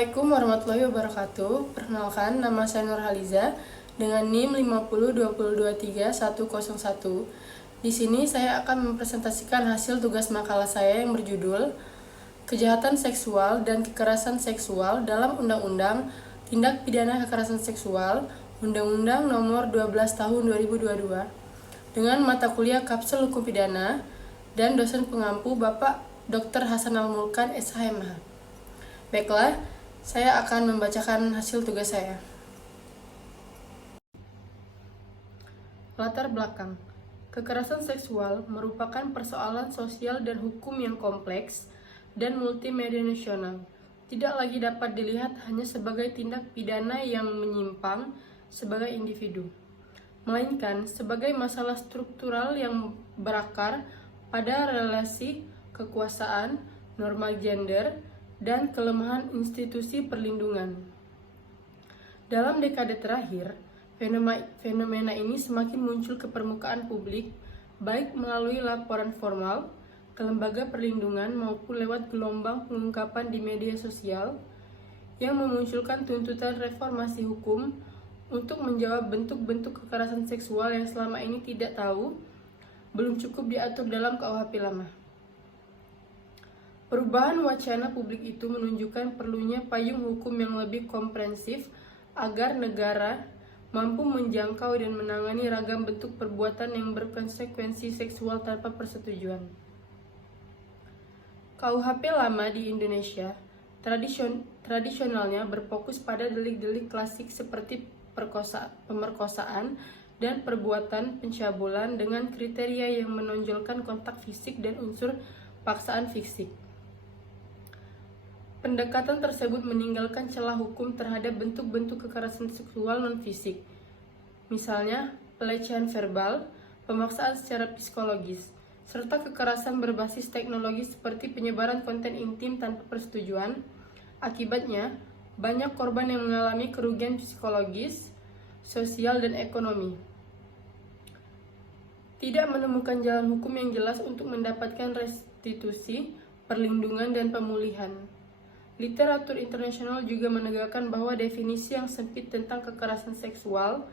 Assalamualaikum warahmatullahi wabarakatuh. Perkenalkan, nama saya Nurhaliza dengan NIM 502023101. Di sini saya akan mempresentasikan hasil tugas makalah saya yang berjudul Kejahatan Seksual dan Kekerasan Seksual dalam Undang-Undang Tindak Pidana Kekerasan Seksual Undang-Undang Nomor 12 Tahun 2022 dengan mata kuliah Kapsul Hukum Pidana dan dosen pengampu Bapak Dr. Hasan Al-Mulkan, SHMH. Baiklah, saya akan membacakan hasil tugas saya. Latar belakang. Kekerasan seksual merupakan persoalan sosial dan hukum yang kompleks dan multidimensional. Tidak lagi dapat dilihat hanya sebagai tindak pidana yang menyimpang sebagai individu, melainkan sebagai masalah struktural yang berakar pada relasi kekuasaan, norma gender, dan kelemahan institusi perlindungan. Dalam dekade terakhir, fenomena ini semakin muncul ke permukaan publik, baik melalui laporan formal ke lembaga perlindungan maupun lewat gelombang pengungkapan di media sosial yang memunculkan tuntutan reformasi hukum untuk menjawab bentuk-bentuk kekerasan seksual yang selama ini belum cukup diatur dalam KUHP lama. Perubahan wacana publik itu menunjukkan perlunya payung hukum yang lebih komprehensif agar negara mampu menjangkau dan menangani ragam bentuk perbuatan yang berkonsekuensi seksual tanpa persetujuan. KUHP lama di Indonesia tradisionalnya berfokus pada delik-delik klasik seperti pemerkosaan dan perbuatan pencabulan dengan kriteria yang menonjolkan kontak fisik dan unsur paksaan fisik. Pendekatan tersebut meninggalkan celah hukum terhadap bentuk-bentuk kekerasan seksual non-fisik, misalnya pelecehan verbal, pemaksaan secara psikologis, serta kekerasan berbasis teknologi seperti penyebaran konten intim tanpa persetujuan. Akibatnya, banyak korban yang mengalami kerugian psikologis, sosial, dan ekonomi. Tidak menemukan jalan hukum yang jelas untuk mendapatkan restitusi, perlindungan, dan pemulihan. Literatur internasional juga menegakkan bahwa definisi yang sempit tentang kekerasan seksual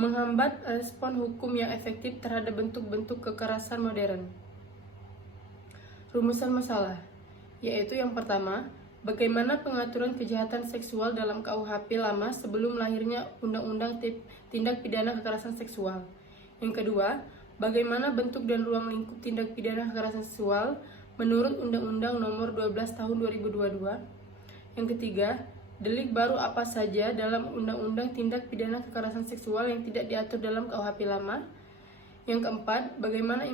menghambat respon hukum yang efektif terhadap bentuk-bentuk kekerasan modern. Rumusan masalah, yaitu yang pertama, bagaimana pengaturan kejahatan seksual dalam KUHP lama sebelum lahirnya Undang-Undang Tindak Pidana Kekerasan Seksual. Yang kedua, bagaimana bentuk dan ruang lingkup tindak pidana kekerasan seksual menurut Undang-Undang Nomor 12 Tahun 2022. Yang ketiga, delik baru apa saja dalam Undang-Undang Tindak Pidana Kekerasan Seksual yang tidak diatur dalam KUHP lama. Yang keempat, bagaimana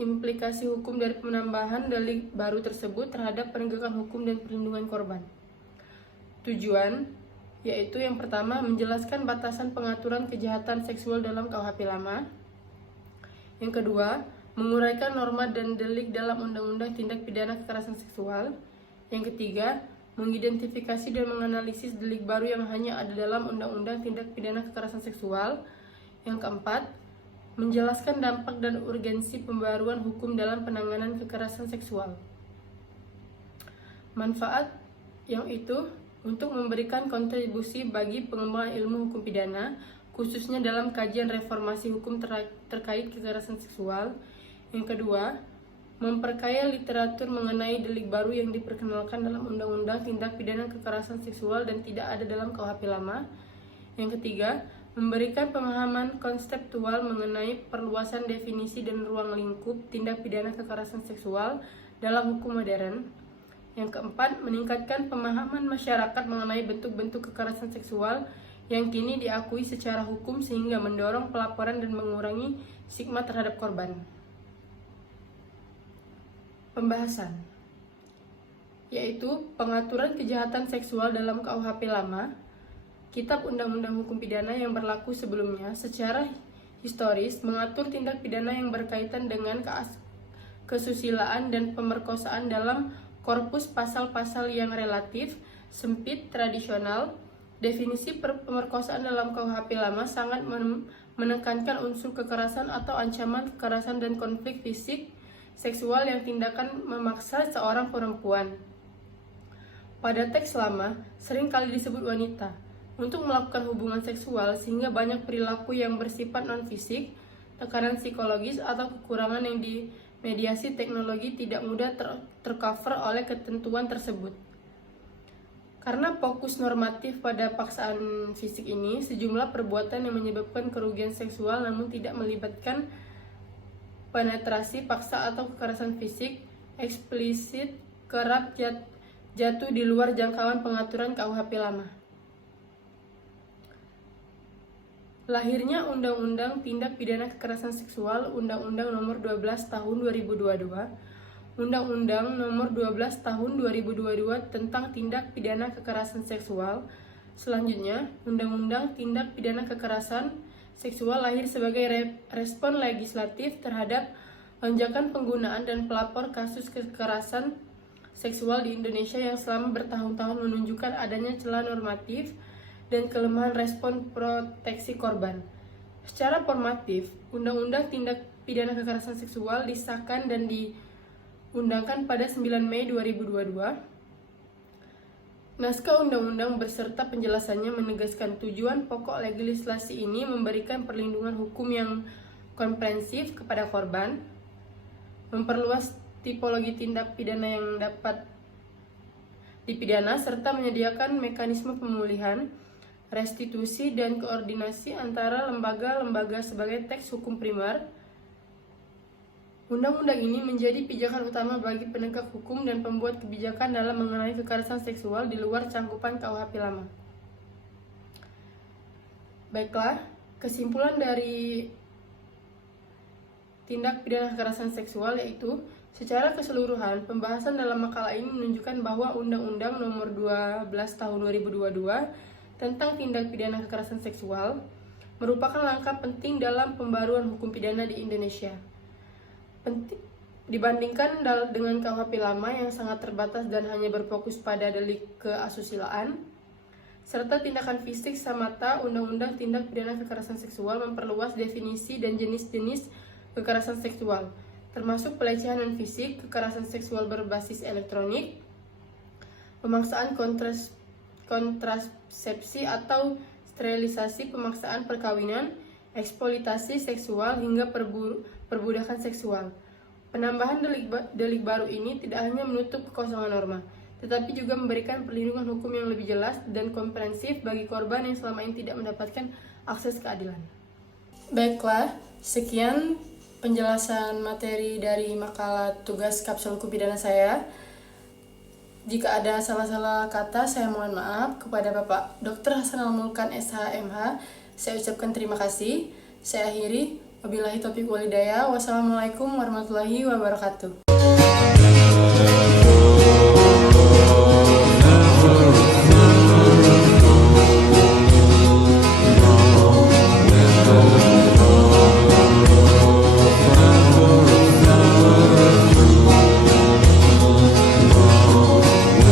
implikasi hukum dari penambahan delik baru tersebut terhadap penegakan hukum dan perlindungan korban. Tujuan, yaitu yang pertama, menjelaskan batasan pengaturan kejahatan seksual dalam KUHP lama. Yang kedua, menguraikan norma dan delik dalam Undang-Undang Tindak Pidana Kekerasan Seksual. Yang ketiga, mengidentifikasi dan menganalisis delik baru yang hanya ada dalam Undang-Undang Tindak Pidana Kekerasan Seksual. Yang keempat, menjelaskan dampak dan urgensi pembaruan hukum dalam penanganan kekerasan seksual. Manfaat yang itu untuk memberikan kontribusi bagi pengembangan ilmu hukum pidana, khususnya dalam kajian reformasi hukum terkait kekerasan seksual. Yang kedua, memperkaya literatur mengenai delik baru yang diperkenalkan dalam Undang-Undang Tindak Pidana Kekerasan Seksual dan tidak ada dalam KUHP lama. Yang ketiga, memberikan pemahaman konseptual mengenai perluasan definisi dan ruang lingkup tindak pidana kekerasan seksual dalam hukum modern. Yang keempat, meningkatkan pemahaman masyarakat mengenai bentuk-bentuk kekerasan seksual yang kini diakui secara hukum sehingga mendorong pelaporan dan mengurangi stigma terhadap korban. Pembahasan, yaitu pengaturan kejahatan seksual dalam KUHP lama, Kitab Undang-Undang Hukum Pidana yang berlaku sebelumnya secara historis mengatur tindak pidana yang berkaitan dengan kesusilaan dan pemerkosaan dalam korpus pasal-pasal yang relatif sempit tradisional. Definisi pemerkosaan dalam KUHP lama sangat menekankan unsur kekerasan atau ancaman kekerasan dan konflik fisik seksual yang tindakan memaksa seorang perempuan. pada teks lama sering kali disebut wanita untuk melakukan hubungan seksual, sehingga banyak perilaku yang bersifat non-fisik, tekanan psikologis, atau kekurangan yang dimediasi teknologi tidak mudah tercover oleh ketentuan tersebut. Karena fokus normatif pada paksaan fisik ini, sejumlah perbuatan yang menyebabkan kerugian seksual namun tidak melibatkan penetrasi paksa atau kekerasan fisik eksplisit kerap jatuh di luar jangkauan pengaturan KUHP lama. Lahirnya Undang-Undang Tindak Pidana Kekerasan Seksual, Undang-Undang Nomor 12 Tahun 2022, Undang-Undang Nomor 12 Tahun 2022 tentang Tindak Pidana Kekerasan Seksual. Selanjutnya, Undang-Undang Tindak Pidana Kekerasan Seksual lahir sebagai respon legislatif terhadap lonjakan penggunaan dan pelapor kasus kekerasan seksual di Indonesia yang selama bertahun-tahun menunjukkan adanya celah normatif dan kelemahan respon proteksi korban. Secara formatif, Undang-Undang Tindak Pidana Kekerasan Seksual disahkan dan diundangkan pada 9 Mei 2022. Naskah undang-undang beserta penjelasannya menegaskan tujuan pokok legislasi ini memberikan perlindungan hukum yang komprehensif kepada korban, memperluas tipologi tindak pidana yang dapat dipidana, serta menyediakan mekanisme pemulihan, restitusi, dan koordinasi antara lembaga-lembaga sebagai teks hukum primer. Undang-undang ini menjadi pijakan utama bagi penegak hukum dan pembuat kebijakan dalam mengenai kekerasan seksual di luar cangkupan KUHP lama. Baiklah, kesimpulan dari tindak pidana kekerasan seksual yaitu, secara keseluruhan, pembahasan dalam makalah ini menunjukkan bahwa Undang-Undang Nomor 12 Tahun 2022 tentang tindak pidana kekerasan seksual merupakan langkah penting dalam pembaruan hukum pidana di Indonesia. Dibandingkan dengan KUHP lama yang sangat terbatas dan hanya berfokus pada delik keasusilaan serta tindakan fisik semata, Undang-Undang Tindak Pidana Kekerasan Seksual memperluas definisi dan jenis-jenis kekerasan seksual, termasuk pelecehan non-fisik, kekerasan seksual berbasis elektronik, pemaksaan kontrasepsi atau sterilisasi, pemaksaan perkawinan, eksploitasi seksual, hingga perbudakan seksual. Penambahan delik baru ini tidak hanya menutup kekosongan norma, tetapi juga memberikan perlindungan hukum yang lebih jelas dan komprehensif bagi korban yang selama ini tidak mendapatkan akses keadilan. Baiklah, sekian penjelasan materi dari makalah tugas kapsul hukum pidana saya. Jika ada salah-salah kata, saya mohon maaf. Kepada Bapak Dr. Hasan Al-Mulkan SH.MH, saya ucapkan terima kasih. Saya akhiri. Wabillahi taufiq wal hidayah. Wassalamualaikum warahmatullahi wabarakatuh.